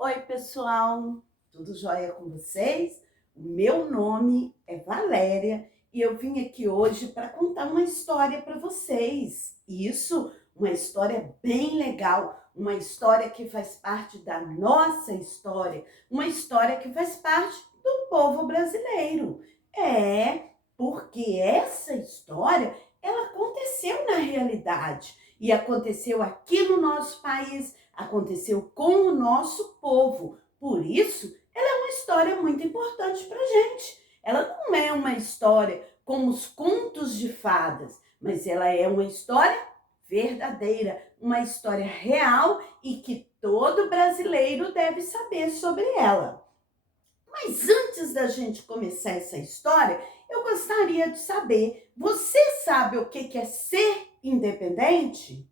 Oi, pessoal, tudo jóia com vocês? O meu nome é Valéria e eu vim aqui hoje para contar uma história para vocês. Isso, uma história bem legal, uma história que faz parte da nossa história, uma história que faz parte do povo brasileiro. É, porque essa história, ela aconteceu na realidade e aconteceu aqui no nosso país, aconteceu com o nosso povo. Por isso, ela é uma história muito importante para a gente. Ela não é uma história como os contos de fadas, mas ela é uma história verdadeira, uma história real e que todo brasileiro deve saber sobre ela. Mas antes da gente começar essa história, eu gostaria de saber, você sabe o que é ser independente?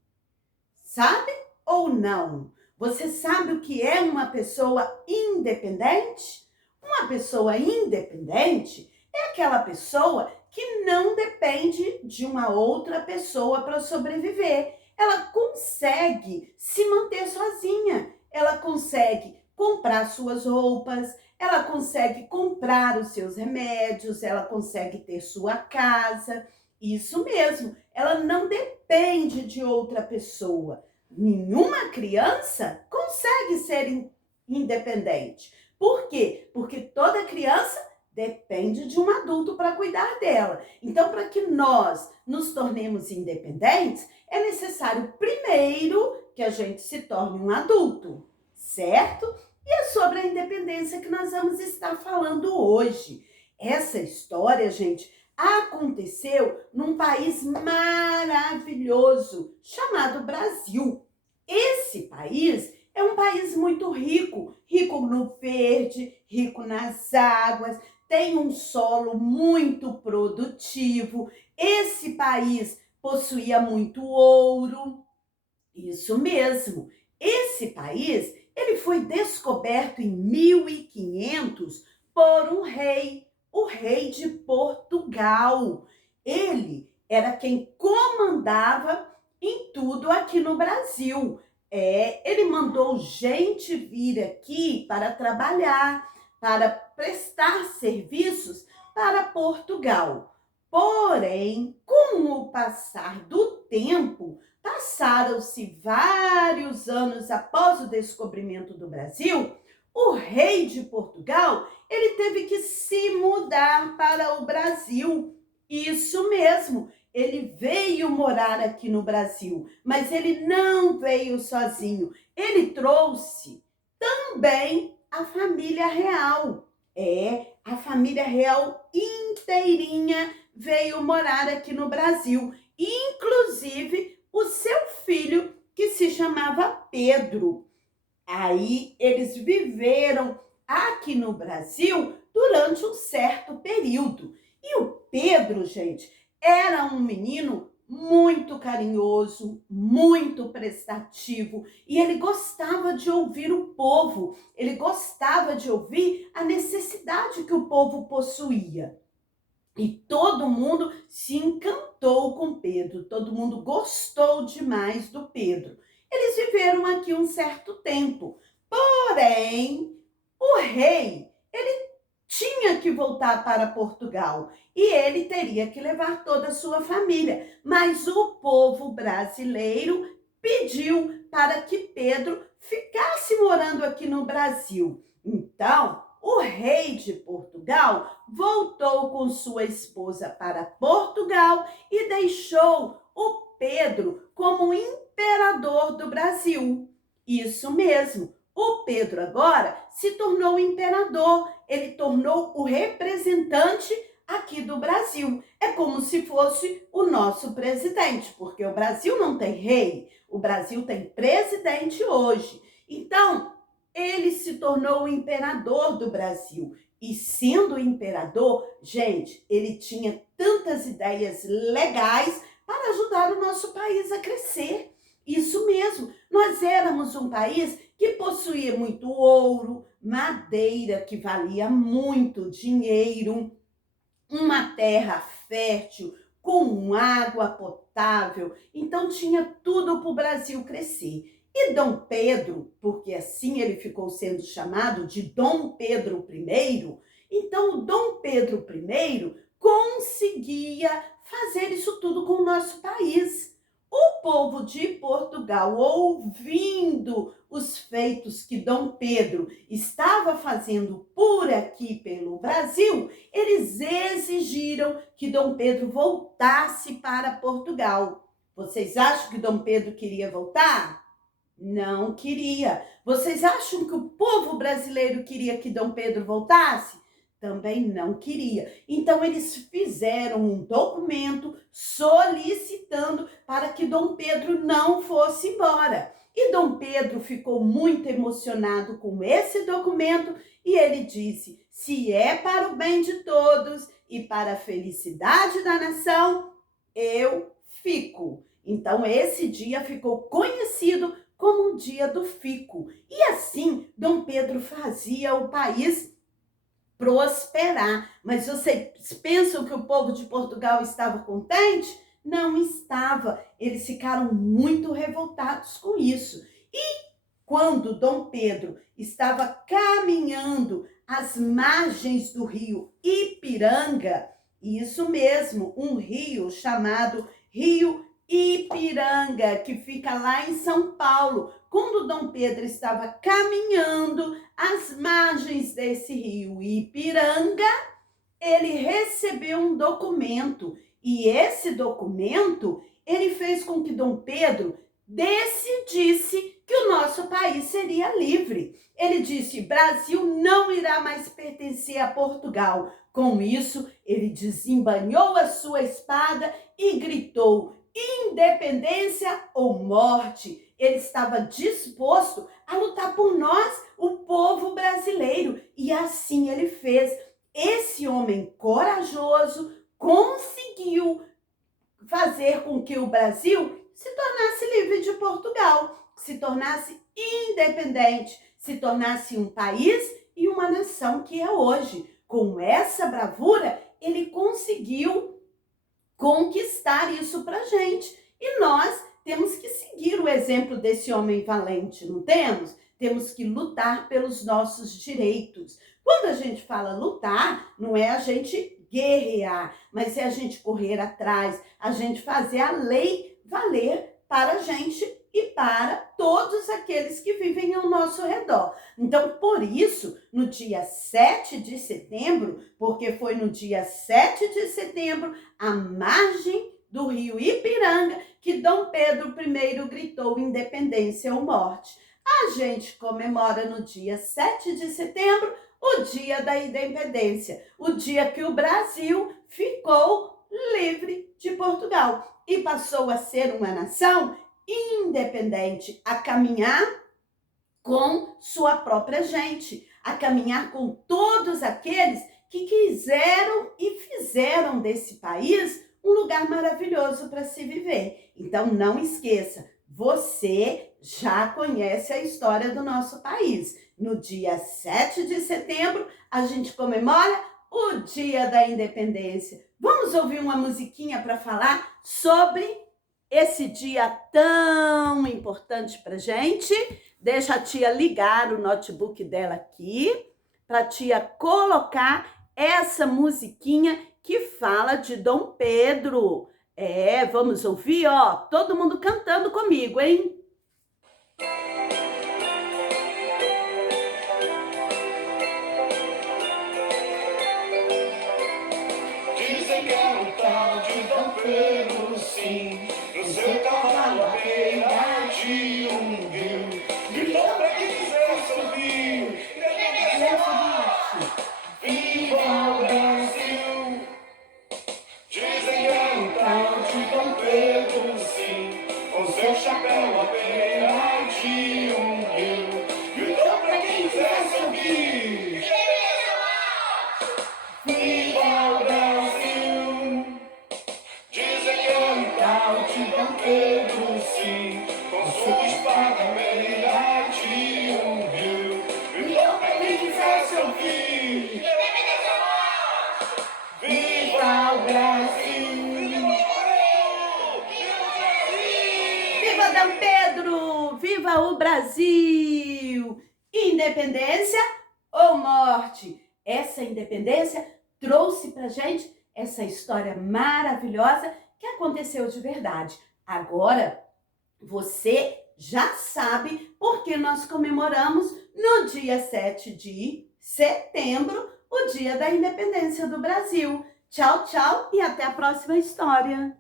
Sabe ou não? Você sabe o que é uma pessoa independente? Uma pessoa independente é aquela pessoa que não depende de uma outra pessoa para sobreviver. Ela consegue se manter sozinha, ela consegue comprar suas roupas, ela consegue comprar os seus remédios, ela consegue ter sua casa. Isso mesmo, ela não depende de outra pessoa. Nenhuma criança consegue ser independente. Por quê? Porque toda criança depende de um adulto para cuidar dela. Então, para que nós nos tornemos independentes, é necessário primeiro que a gente se torne um adulto, certo? E é sobre a independência que nós vamos estar falando hoje. Essa história, gente, aconteceu num país maravilhoso chamado Brasil. Esse país é um país muito rico, rico no verde, rico nas águas, tem um solo muito produtivo. Esse país possuía muito ouro. Isso mesmo. Esse país, ele foi descoberto em 1500 por um rei, o rei de Portugal. Ele era quem comandava em tudo aqui no Brasil. Ele mandou gente vir aqui para trabalhar, para prestar serviços para Portugal. Porém, com o passar do tempo, passaram-se vários anos após o descobrimento do Brasil, o rei de Portugal, ele teve que se mudar para o Brasil. Isso mesmo, ele veio morar aqui no Brasil, mas ele não veio sozinho. Ele trouxe também a família real. A família real inteirinha veio morar aqui no Brasil, inclusive o seu filho, que se chamava Pedro. Aí eles viveram aqui no Brasil durante um certo período. E o Pedro, gente, era um menino muito carinhoso, muito prestativo, e ele gostava de ouvir o povo, ele gostava de ouvir a necessidade que o povo possuía. E todo mundo se encantou com Pedro, todo mundo gostou demais do Pedro. Eles viveram aqui um certo tempo, porém, o rei, ele tinha que voltar para Portugal e ele teria que levar toda a sua família. Mas o povo brasileiro pediu para que Pedro ficasse morando aqui no Brasil. Então, o rei de Portugal voltou com sua esposa para Portugal e deixou o Pedro como imperador do Brasil. Isso mesmo, o Pedro agora se tornou imperador, ele tornou o representante aqui do Brasil. É como se fosse o nosso presidente, porque o Brasil não tem rei, o Brasil tem presidente hoje. Então, ele se tornou o imperador do Brasil. E sendo imperador, gente, ele tinha tantas ideias legais para ajudar o nosso país a crescer. Isso mesmo, nós éramos um país que possuía muito ouro, madeira que valia muito dinheiro, uma terra fértil, com água potável. Então tinha tudo para o Brasil crescer. E Dom Pedro, porque assim ele ficou sendo chamado de Dom Pedro I, então o Dom Pedro I conseguia fazer isso tudo com o nosso país. O povo de Portugal, ouvindo os feitos que Dom Pedro estava fazendo por aqui pelo Brasil, eles exigiram que Dom Pedro voltasse para Portugal. Vocês acham que Dom Pedro queria voltar? Não queria. Vocês acham que o povo brasileiro queria que Dom Pedro voltasse? Também não queria. Então, eles fizeram um documento solicitando para que Dom Pedro não fosse embora. E Dom Pedro ficou muito emocionado com esse documento e ele disse: se é para o bem de todos e para a felicidade da nação, eu fico. Então, esse dia ficou conhecido como o dia do fico. E assim, Dom Pedro fazia o país prosperar. Mas vocês pensam que o povo de Portugal estava contente? Não estava. Eles ficaram muito revoltados com isso. E quando Dom Pedro estava caminhando às margens do rio Ipiranga, isso mesmo, um rio chamado Rio Ipiranga, que fica lá em São Paulo. Quando Dom Pedro estava caminhando às margens desse rio Ipiranga, ele recebeu um documento. E esse documento, ele fez com que Dom Pedro decidisse que o nosso país seria livre. Ele disse: Brasil não irá mais pertencer a Portugal. Com isso, ele desembanhou a sua espada e gritou: independência ou morte. Ele estava disposto a lutar por nós, o povo brasileiro. E assim ele fez. Esse homem corajoso conseguiu fazer com que o Brasil se tornasse livre de Portugal, se tornasse independente, se tornasse um país e uma nação que é hoje. Com essa bravura, ele conseguiu conquistar isso pra gente. E nós temos que seguir o exemplo desse homem valente, não temos? Temos que lutar pelos nossos direitos. Quando a gente fala lutar, não é a gente guerrear, mas é a gente correr atrás, a gente fazer a lei valer para a gente e para todos aqueles que vivem ao nosso redor. Então, por isso, no dia 7 de setembro, porque foi no dia 7 de setembro, à margem do rio Ipiranga, que Dom Pedro I gritou independência ou morte. A gente comemora no dia 7 de setembro o dia da independência, o dia que o Brasil ficou livre de Portugal e passou a ser uma nação independente, a caminhar com sua própria gente, a caminhar com todos aqueles que quiseram e fizeram desse país um lugar maravilhoso para se viver. Então, não esqueça, você já conhece a história do nosso país. No dia 7 de setembro, a gente comemora o Dia da Independência. Vamos ouvir uma musiquinha para falar sobre esse dia tão importante para gente? Deixa a tia ligar o notebook dela aqui, para a tia colocar essa musiquinha que fala de Dom Pedro. Vamos ouvir, ó, todo mundo cantando comigo, hein? Dizem que é o tal de Dom Pedro, sim, no seu cavalo à beira de um rio, gritou pra quem quisesse ouvir: viva o Brasil! Dizem que é o tal de Dom Pedro, sim, com seu chapéu à beira de Viva o Brasil! Independência ou morte? Essa independência trouxe pra gente essa história maravilhosa que aconteceu de verdade. Agora, você já sabe por que nós comemoramos no dia 7 de setembro o Dia da Independência do Brasil. Tchau, tchau e até a próxima história.